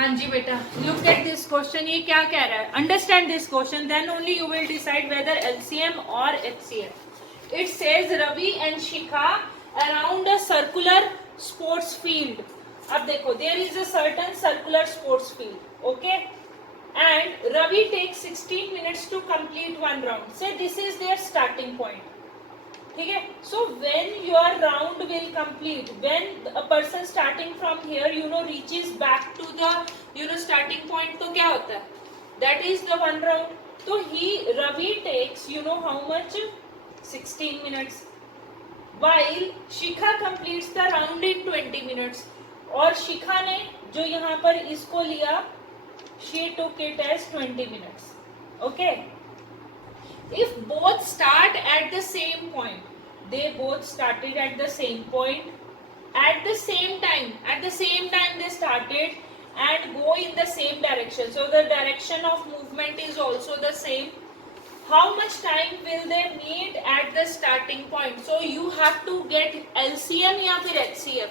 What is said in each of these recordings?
हाँ जी बेटा, लुक एट दिस क्वेश्चन. ये क्या कह रहा है? Understand this question, then only you will decide whether LCM और HCF. It says Ravi and Shikha around a circular sports field. अब देखो, there is a certain circular sports field, okay, and Ravi takes 16 minutes to complete one round. Say this is their starting point. ठीक है. So when your round will complete, when a person starting from here reaches back to the starting point, तो क्या होता है? That is the one round. तो ही Ravi takes how much? 16 minutes, while Shikha completes the round in 20 minutes. और शिखा ने जो यहाँ पर इसको लिया, she took it as 20 minutes. Okay. If both start at the same point, they both started at the same point, at the same time they started and go in the same direction. So the direction of movement is also the same. How much time will they meet at the starting point? So you have to get LCM या फिर HCF.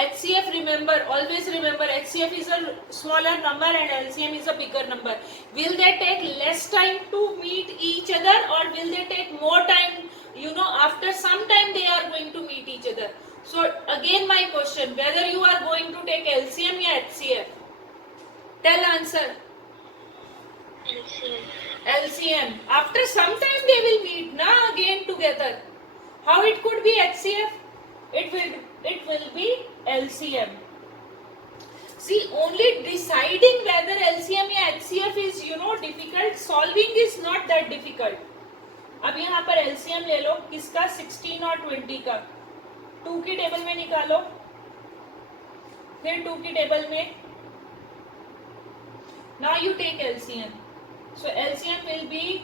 HCF, remember, always remember, HCF is a smaller number and LCM is a bigger number. Will they take less time to meet each other, or will they take more time? After some time they are going to meet each other. So again my question, whether you are going to take LCM या HCF? Tell answer. LCM. After some time they will meet na again together. How it could be HCF? It will be LCM. See, only deciding whether LCM या HCF is difficult. Solving is not that difficult. अब यहाँ पर LCM ले लो, किसका? 16 और 20 का. 2 की table में निकालो, फिर 2 की टेबल में. Now you take LCM. So LCM will be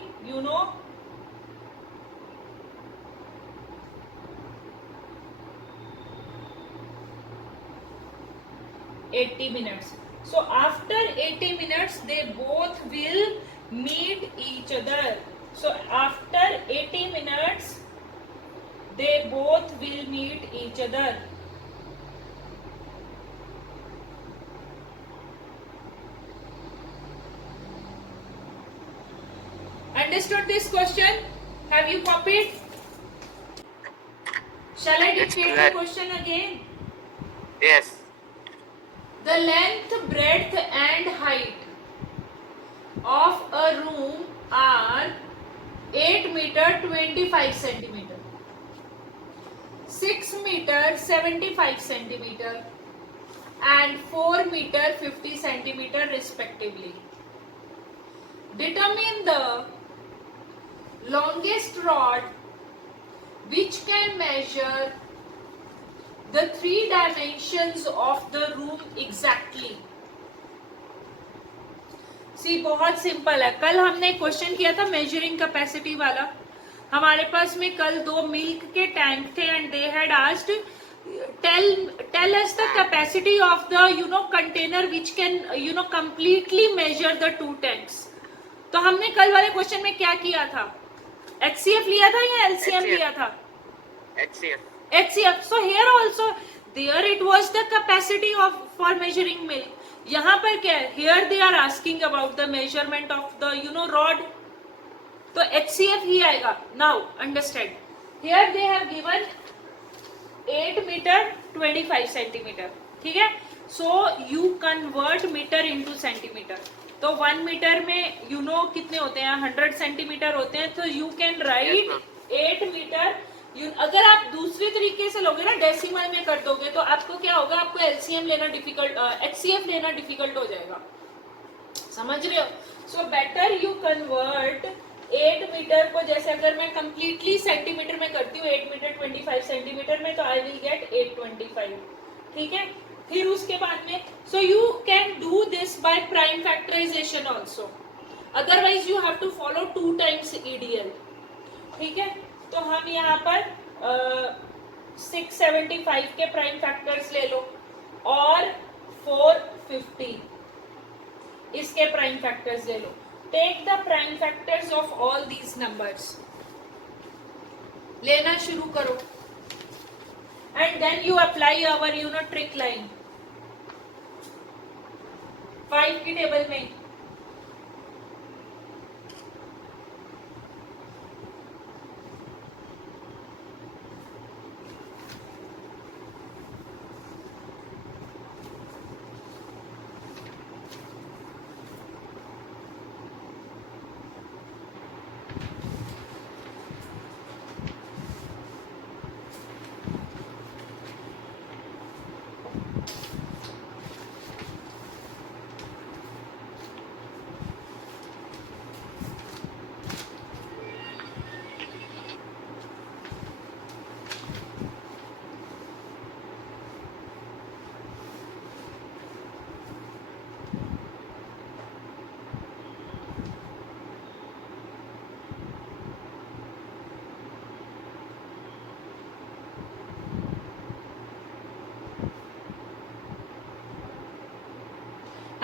80 minutes. So after 80 minutes they both will meet each other. So after 80 minutes they both will meet each other. Understood this question? Have you copied? Shall I dictate the question again? Yes. The length, breadth and height of a room are 8 meter 25 centimeter, 6 meter 75 centimeter and 4 meter 50 centimeter respectively. Determine the longest rod which can measure the 3 dimensions of the room exactly. सी, बहुत simple है. कल हमने question किया था measuring capacity वाला. हमारे पास में कल 2 मिल्क के टैंक थे and they had asked tell us the capacity of the container which can completely measure the 2 tanks. तो हमने कल वाले क्वेश्चन में क्या किया था? HCF लिया था या LCM लिया था? HCF. So here also, there it was the capacity for measuring milk. यहाँ पर क्या है? Here they are asking about the measurement of the rod. तो HCF ही आएगा. Now understand. Here they have given 8 meter 25 centimeter. ठीक है? So you convert meter into centimeter. तो 1 metre में कितने होते हैं? 100 सेंटीमीटर होते हैं. तो you can write 8 मीटर. अगर आप दूसरे तरीके से लोगे ना, डेसिमल में कर दोगे, तो आपको क्या होगा? आपको LCM लेना डिफिकल्ट, HCF लेना डिफिकल्ट हो जाएगा. समझ रहे हो? So better you convert 8 meter को, जैसे अगर मैं कंप्लीटली सेंटीमीटर में करती हूँ, 8 मीटर 25 सेंटीमीटर में, तो आई विल गेट 825. ठीक है. फिर उसके बाद में so you can do this by prime factorization also. Otherwise you have to follow 2 times EDL. ठीक है. तो हम यहाँ पर 675 के प्राइम फैक्टर्स ले लो और 450 इसके प्राइम फैक्टर्स ले लो. Take the prime factors of all these numbers. लेना शुरू करो and then you apply our trick line. 5 की टेबल में।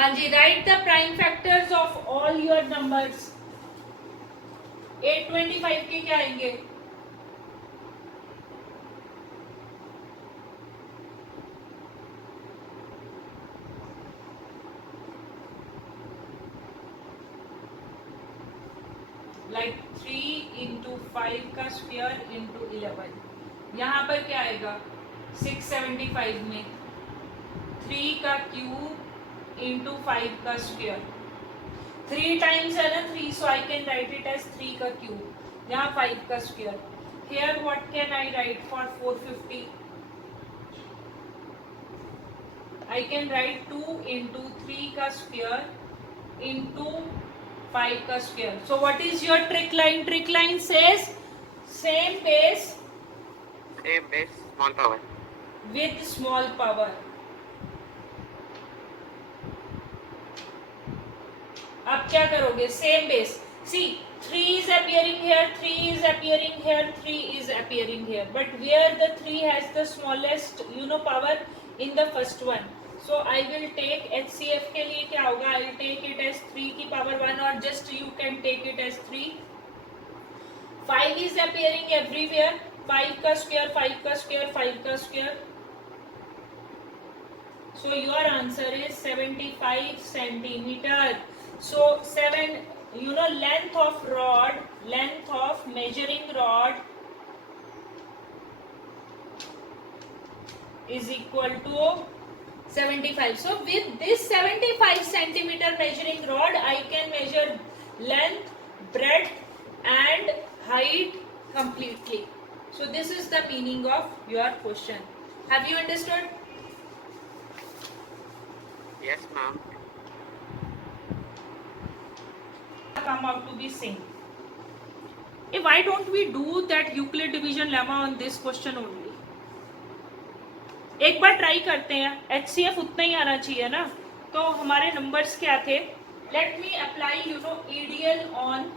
हाँ जी, right the prime factors of all your numbers. 825 के क्या आएंगे? लाइक 3 इंटू 5 का स्क्वायर इंटू 11। यहाँ पर क्या आएगा 675 में? 3 का क्यूब इंटू 5 का स्क्वायर। 3 टाइम्स है ना 3, so I can write it as 3 का क्यूब, यहाँ 5 का square. Here what can I write for 450? I can write 2 into 3 का square into 5 का square. So what is your trick line? Trick line says same base small power with small power. अब क्या करोगे? Same base. See, 3 is appearing here, 3 is appearing here, 3 is appearing here. But where the 3 has the smallest, power in the first one. So I will take HCF के लिए क्या होगा? I will take it as 3 की power 1 or just you can take it as 3. 5 is appearing everywhere. 5 का square, 5 का square, 5 का square. So your answer is 75 centimeter. So 7, length of rod, length of measuring rod is equal to 75. So with this 75 centimeter measuring rod, I can measure length, breadth and height completely. So this is the meaning of your question. Have you understood? Yes, ma'am. Come out to be same. Why don't we do that Euclid division lemma on this question only? एक बार try करते हैं। HCF उतना ही आना चाहिए ना। तो हमारे numbers क्या थे? Let me apply EDL on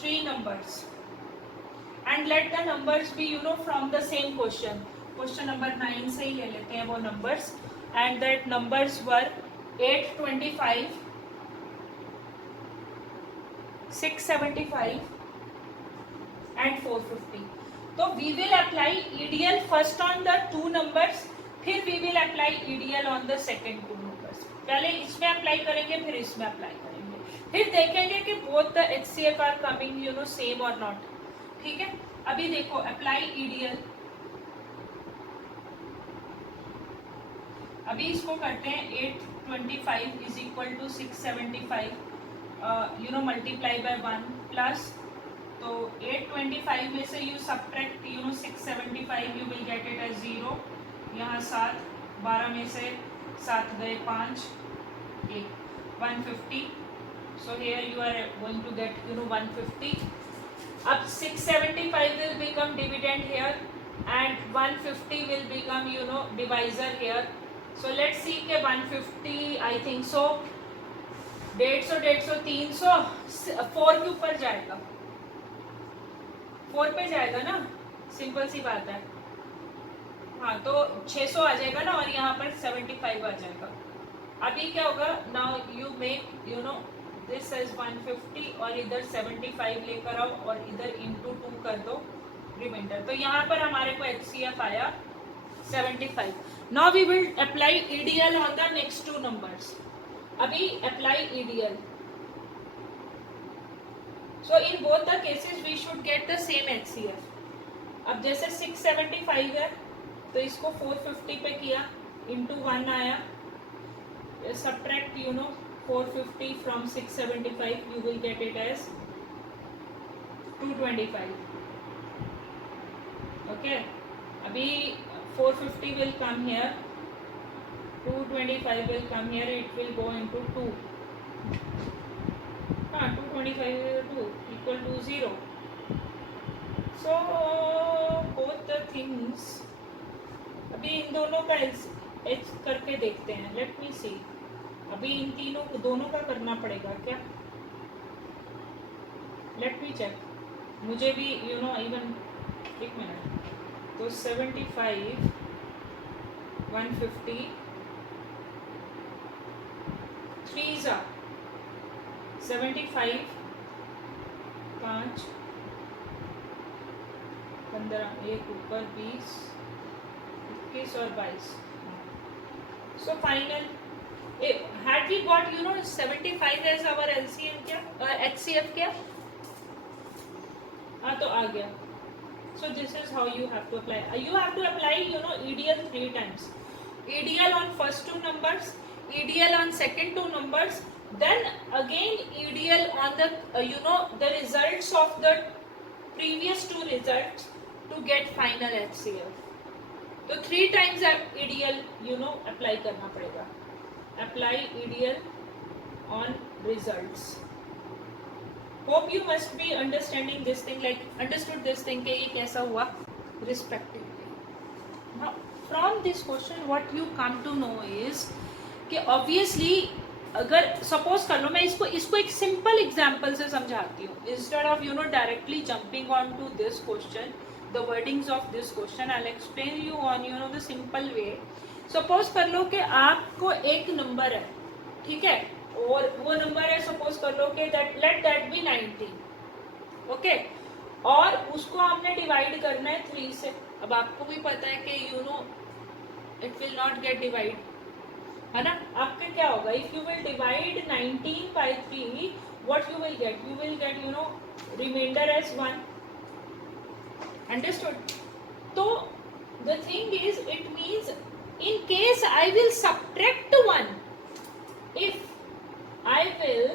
3 numbers and let the numbers be from the same question. Question number 9 से ही ले लेते हैं वो numbers, and that numbers were 825, 675 and 450. तो we will apply EDL first on the 2 numbers, फिर we will apply EDL on the second 2 numbers. पहले इसमें apply करेंगे, फिर इसमें अप्लाई करेंगे, फिर देखेंगे कि both the HCF are coming same or not. ठीक है, अभी देखो apply EDL. अभी इसको करते हैं 825 is equal to 675 multiply by 1 plus, तो 825 में से you subtract 675, you will get it as 0. यहाँ 7, 12 में से 7 गए 5, 1, 150. So here you are going to get 150. अब 675 will become dividend here and 150 will become divisor here. So let's see के 150 I think so 150, 300, 4 के ऊपर जाएगा, 4 पे जाएगा ना, सिंपल सी बात है। हाँ, तो 600 आ जाएगा ना, और यहाँ पर 75 आ जाएगा। अभी क्या होगा? Now you make this as 150 और इधर 75 लेकर आओ और इधर इंटू 2 कर दो रिमाइंडर। तो यहाँ पर हमारे को HCF आया 75. Now we will apply EDL on the next 2 numbers. अभी apply EDL. So in both the cases we should get the same HCF. अब जैसे 675 है तो इसको 450 पे किया into 1 आया, subtract 450 from 675, you will get it as 225. Okay, अभी 450 will come here, 225 will come here, it will go into 2. 225 2 equal to 0. So both the things, अभी इन दोनों का H करके देखते हैं. Let me see. अभी इन दोनों का करना पड़ेगा क्या? Let me check. मुझे भी even एक मिनट. तो 75 150 3s are 75 5 15 एक ऊपर 20 21 और 22. So final, had we got 75 as our LCM क्या HCF क्या? तो आ गया. So this is how you have to apply. You have to apply EDL 3 times. EDL on first 2 numbers, EDL on second 2 numbers, then again EDL on the the results of the previous 2 results to get final HCF. तो 3 times EDL apply करना पड़ेगा. Apply EDL on results. Hope you must be understanding this thing, like understood this thing कि ये कैसा हुआ respectively. Now from this question what you come to know is कि obviously अगर suppose कर लो मैं इसको एक सिंपल एग्जांपल से समझाती हूँ instead of directly jumping on to this question, the wordings of this question I will explain you on the simple way. Suppose कर लो कि आपको एक नंबर है, ठीक है, और वो नंबर है सपोज कर लो कि लेट दैट बी 19. ओके, और उसको हमने डिवाइड करना है 3 से. अब आपको भी पता है कि it will not gate divide, है ना. आपका क्या होगा, if you will divide 19 by 3, what you will get remainder as 1. Understood? So the thing is, it means in case I will subtract 1, if I will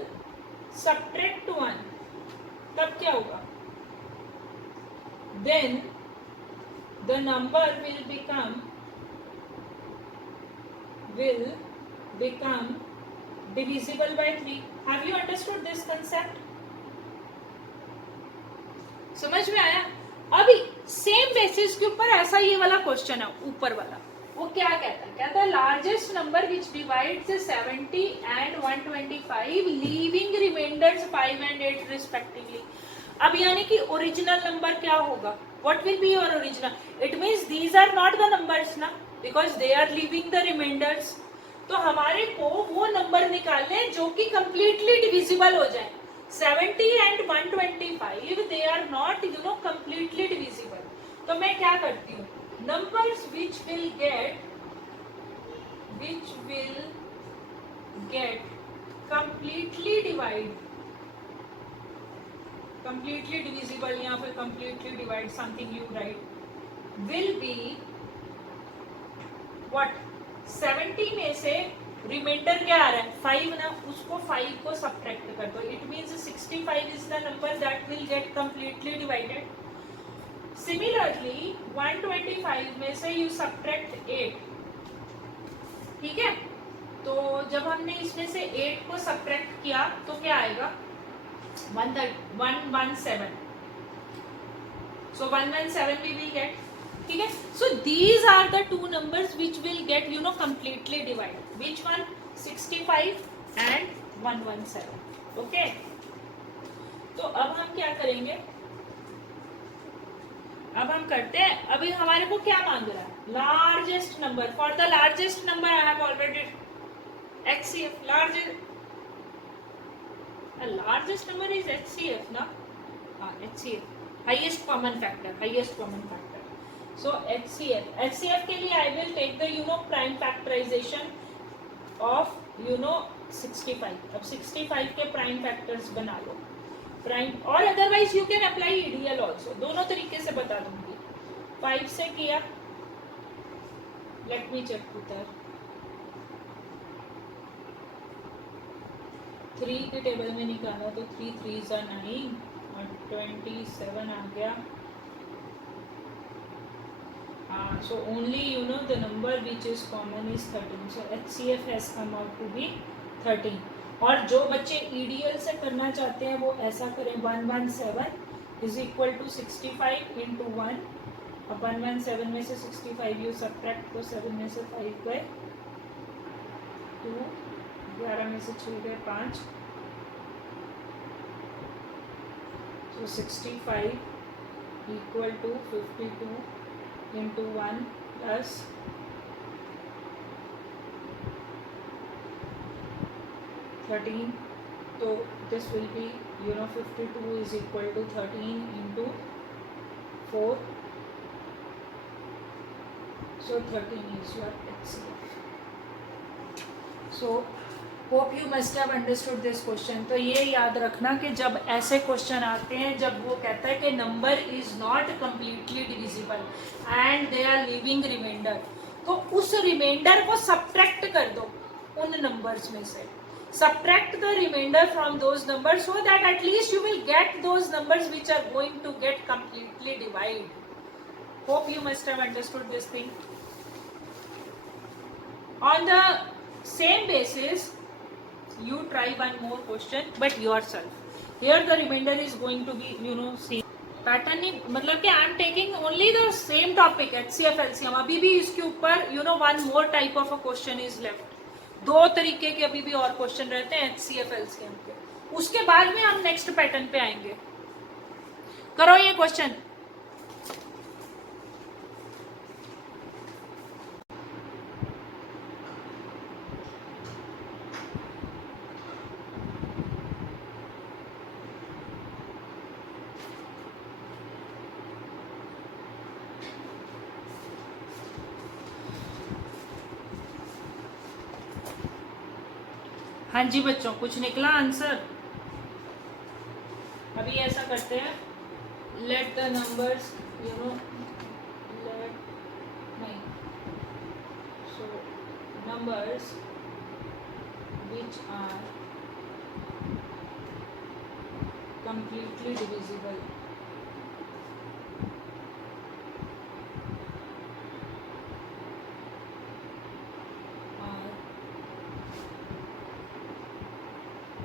subtract 1, तब क्या होगा, then the number will become divisible by 3. Have you understood this concept? समझ में आया? अभी same basis के ऊपर ऐसा ये वाला क्वेश्चन है ऊपर वाला, वो क्या कहता है largest number which divides 70 and 125 leaving remainders 5 and 8 respectively. अब यानी कि ओरिजिनल नंबर क्या होगा, what will be your original, it means these are not the numbers ना, because they are leaving the remainders. तो हमारे को वो नंबर निकालने जो कि कंप्लीटली डिविजिबल हो जाए. 70 and 125 they are not completely divisible. तो मैं क्या करती हूँ, numbers which will get completely divisible या फिर completely divide something you write will be what 70 में से रिमाइंडर क्या आ रहा है 5 ना, उसको 5 को सब्ट्रैक्ट कर दो. It means 65 is the number that will get completely divided. Similarly 125 में से यू सब्ट्रैक्ट 8, ठीक है. तो जब हमने इसमें से 8 को सब्ट्रैक्ट किया तो क्या आएगा 117. सो 117 वी विल गेट, ठीक है. So these are the 2 numbers which will get completely divided. Which one? 65 and 117. Okay. तो अब हम क्या करेंगे, अब हम करते हैं, अभी हमारे को क्या मांग रहा है, largest number. For the largest number I have already HCF. Largest number is HCF ना. हाँ, HCF highest common factor. So HCF के लिए I will take the prime factorization. Of 65। अब 65 के प्राइम फैक्टर्स बना लो प्राइम, और otherwise you can apply EDL also, दोनों तरीके से बता दूंगी। 5 से किया, लेट मी चेक पुटर, 3 के टेबल में निकाला तो 3 3s are 9 और 27 आ गया। So only the number which is common is 13. So HCF has come out to be 13. और जो बच्चे EDL से करना चाहते हैं वो ऐसा करें, 117 is equal to 65 into 1। अब 117 में से 65 यू सब्ट्रैक्ट, तो 7 में से 5 गए 2, 11 में से 6 गए 5, so 65 equal to 52 into 1 plus 13, so this will be 52 is equal to 13 into 4, so 13 is your HCF. So hope you must have understood this question. तो ये याद रखना कि जब ऐसे क्वेश्चन आते हैं, जब वो कहता है कि number is not completely divisible and they are living reminder, तो उस रिमाइंडर को सब्ट्रैक्ट कर दो उन नंबर्स में से, subtract the remainder from those numbers so that at least you will get those numbers which are going to get completely divided. Hope you must have understood this thing. On the same basis, you try one more question but yourself. Here the remainder is going to be same pattern नहीं, मतलब कि I am taking only the same topic HCF LCM. अभी भी इसके ऊपर one more type of a question is left. 2 तरीके के अभी भी और क्वेश्चन रहते हैं HCF LCM के, उसके बाद में हम नेक्स्ट पैटर्न पे आएंगे। करो ये क्वेश्चन। हाँ जी बच्चों, कुछ निकला आंसर? अभी ऐसा करते हैं, लेट द नंबर्स लेट नहीं, so numbers which are completely divisible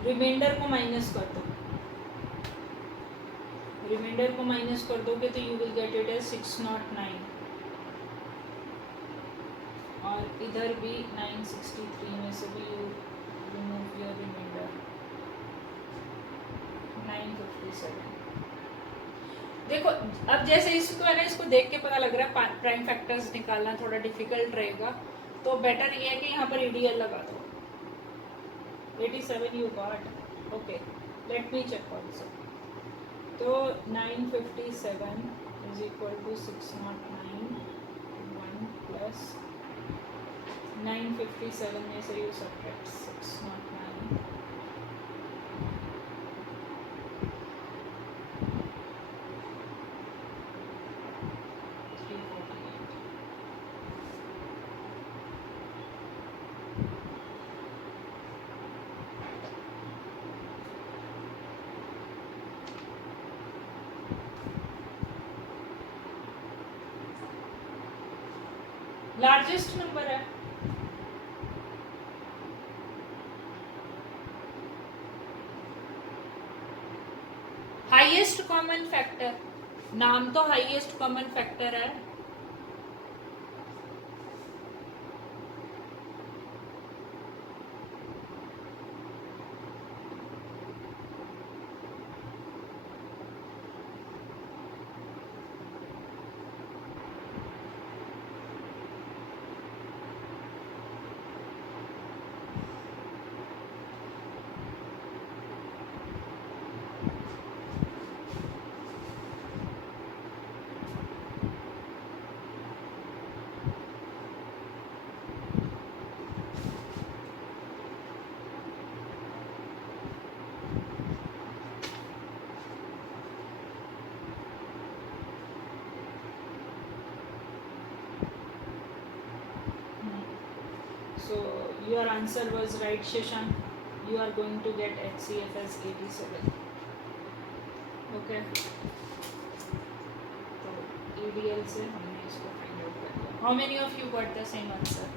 remainder को माइनस कर दो, रिमाइंडर को माइनस कर दोगे तो you will get it as 609 और इधर भी 963 में से भी यू रिमूव योर रिमाइंडर 957। देखो अब जैसे इसको है ना, इसको देख के पता लग रहा है प्राइम फैक्टर्स निकालना थोड़ा डिफिकल्ट रहेगा, तो बेटर ये है कि यहाँ पर ईडीएल लगा दो। 87 you got, okay, let me check also. तो 957 is equal to 609 1 plus 957 में से you subtract 609 लार्जेस्ट नंबर है। हाईएस्ट कॉमन फैक्टर, नाम तो हाईएस्ट कॉमन फैक्टर है, So your answer was right, Shashank. You are going to get HCF as 87. Okay. तो ADL से हमने इसको फाइंड आउट कर लिया. How many of you got the same answer?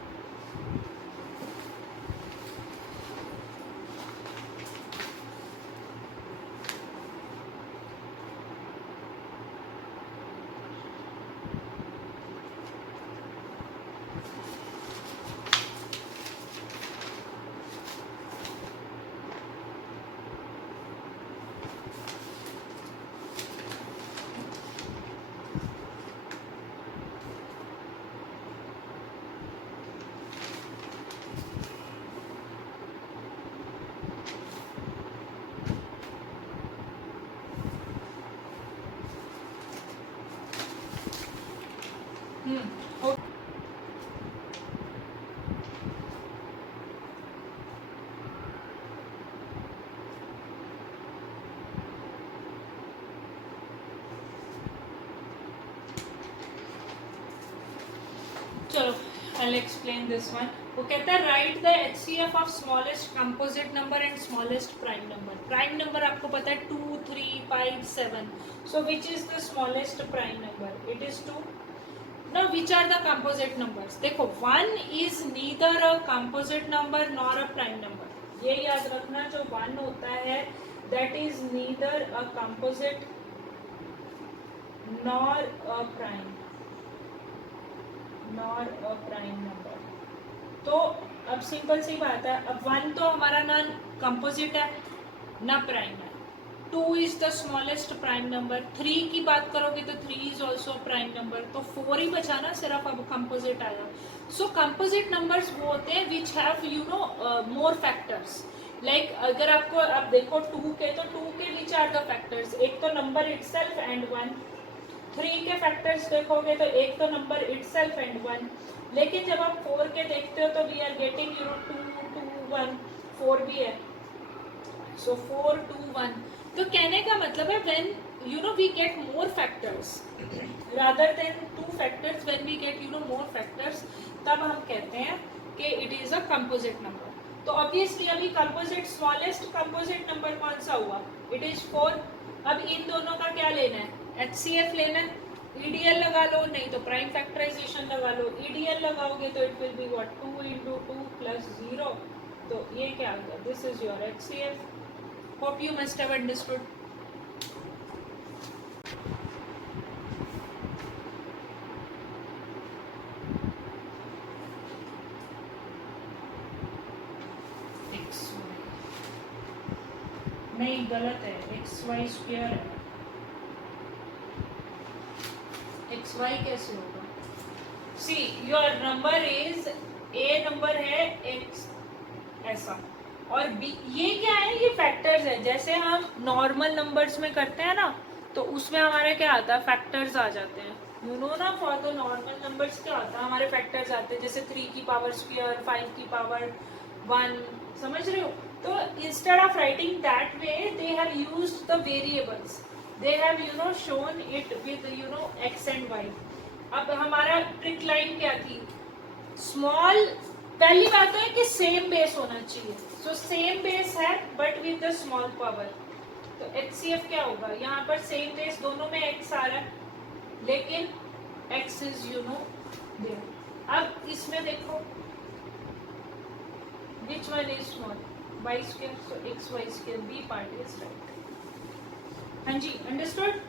Okay. चलो, I'll explain this one. वो कहता है write the HCF of smallest composite number and smallest prime number. Prime number आपको पता है 2, 3, 5, 7. So which is the smallest prime number? It is 2. Now which are the composite numbers? देखो 1 is neither a composite number nor a prime number. ये याद रखना, जो 1 होता है that is neither a composite nor a prime number. तो अब simple सी बात है, अब 1 तो हमारा ना कंपोजिट है ना प्राइम है. 2 is the smallest prime number. 3 की बात करोगे तो 3 इज ऑल्सो प्राइम नंबर. तो 4 ही बचा ना सिर्फ, अब कंपोजिट आया. सो कंपोजिट नंबर्स वो होते हैं which have you know more factors. Like अगर आपको आप देखो 2 के, तो 2 के विच आर द फैक्टर्स? एक तो नंबर इटसेल्फ एंड 1. 3 के फैक्टर्स देखोगे तो एक तो नंबर इटसेल्फ एंड 1. लेकिन जब आप 4 के देखते हो तो we are getting you know 2, 2, 1. 4 भी है. सो 4, 2, 1. तो कहने का मतलब है when you know we get more factors rather than 2 factors, when we get you know more factors, तब हम कहते हैं कि it is a composite number. तो ऑब्वियसली अभी कंपोजिट स्मॉलेस्ट कंपोजिट नंबर कौन सा हुआ? It is 4. अब इन दोनों का क्या लेना है? HCF लेना है. EDL लगा लो, नहीं तो प्राइम फैक्टराइजेशन लगा लो. EDL लगाओगे तो it will be what 2 into 2 plus 0. तो ये क्या आ गया? This is your HCF. Hope you must have understood. नहीं, गलत है. XY स्क्वायर है. XY कैसे होगा? See your number is A number है X ऐसा, और B ये क्या है? ये फैक्टर्स है. जैसे हम नॉर्मल नंबर्स में करते हैं ना, तो उसमें हमारे क्या आता है? फैक्टर्स आ जाते हैं. यू नो ना, फॉर द नॉर्मल नंबर्स क्या होता है? हमारे फैक्टर्स आते हैं, जैसे 3 की पावर स्क्वायर, 5 की पावर 1. समझ रहे हो? तो instead of writing that way, they have used the variables. They have you know shown it with you know x and y. अब हमारा ट्रिक लाइन क्या थी? स्मॉल, पहली बात है कि सेम बेस होना चाहिए. सो सेम बेस है but with the small power. तो HCF क्या होगा? यहाँ पर सेम बेस, दोनों में x आ रहा है, लेकिन x is you know there. अब इसमें देखो which one is small? Y square. So XY square. B part is right. हाँ जी, understood?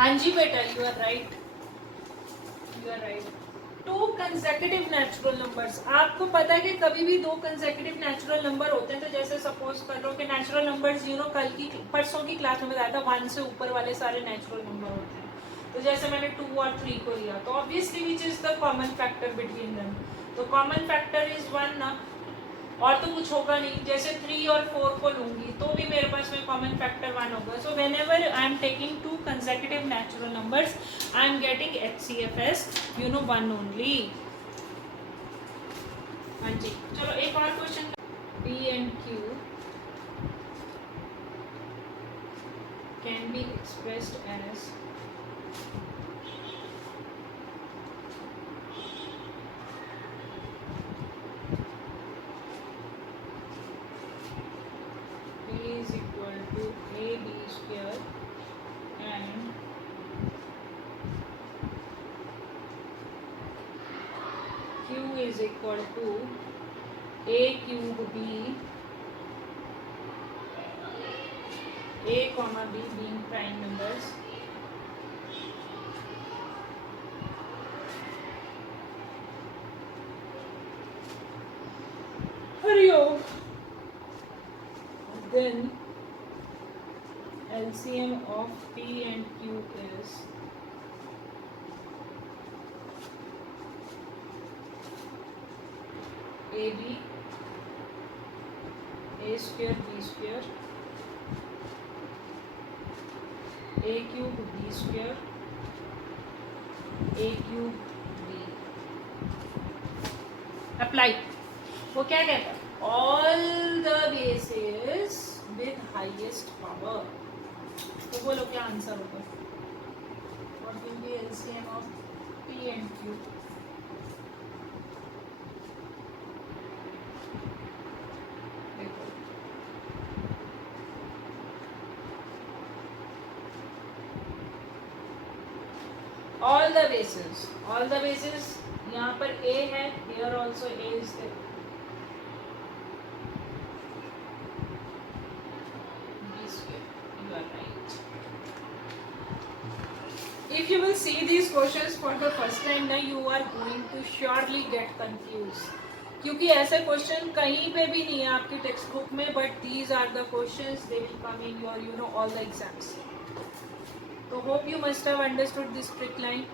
हाँ जी बेटा, you are right. You are right. 2 consecutive natural numbers. आपको पता है कि कभी भी 2 कंसेक्यूटिव नेचुरल नंबर होते हैं, तो जैसे सपोज कर लो कि नेचुरल नंबर्स यू नो कल की परसों की क्लास में बताया था 1 से ऊपर वाले सारे नेचुरल नंबर होते हैं. तो जैसे मैंने 2 और 3 को लिया, तो obviously which is the common factor between them? तो कॉमन फैक्टर इज 1 ना. और तो कुछ होगा नहीं, जैसे 3 और 4 को लूंगी तो भी मेरे पास में कॉमन फैक्टर 1 होगा. So when ever I am taking 2 consecutive natural numbers I am getting HCF S 1 only. हाँ जी, चलो एक और question. P and Q can be expressed as P is equal to AB square and Q is equal to A cube B, A comma B being prime numbers. Hurry up. Then LCM of P and Q is AB, A square B square, A cube B square, A cube B. Apply. वो क्या कहता है? All the bases with highest power. तो बोलो क्या answer होगा? What will be LCM of P and Q? All the bases यहाँ पर A है, here also A is there. B square, you are right. If you will see these questions for the first time, now you are going to surely get confused. क्योंकि ऐसे question कहीं पे भी नहीं है आपकी टेक्स्ट बुक में, but these are the questions they will come in your all the exams. So hope you must have understood this trick line.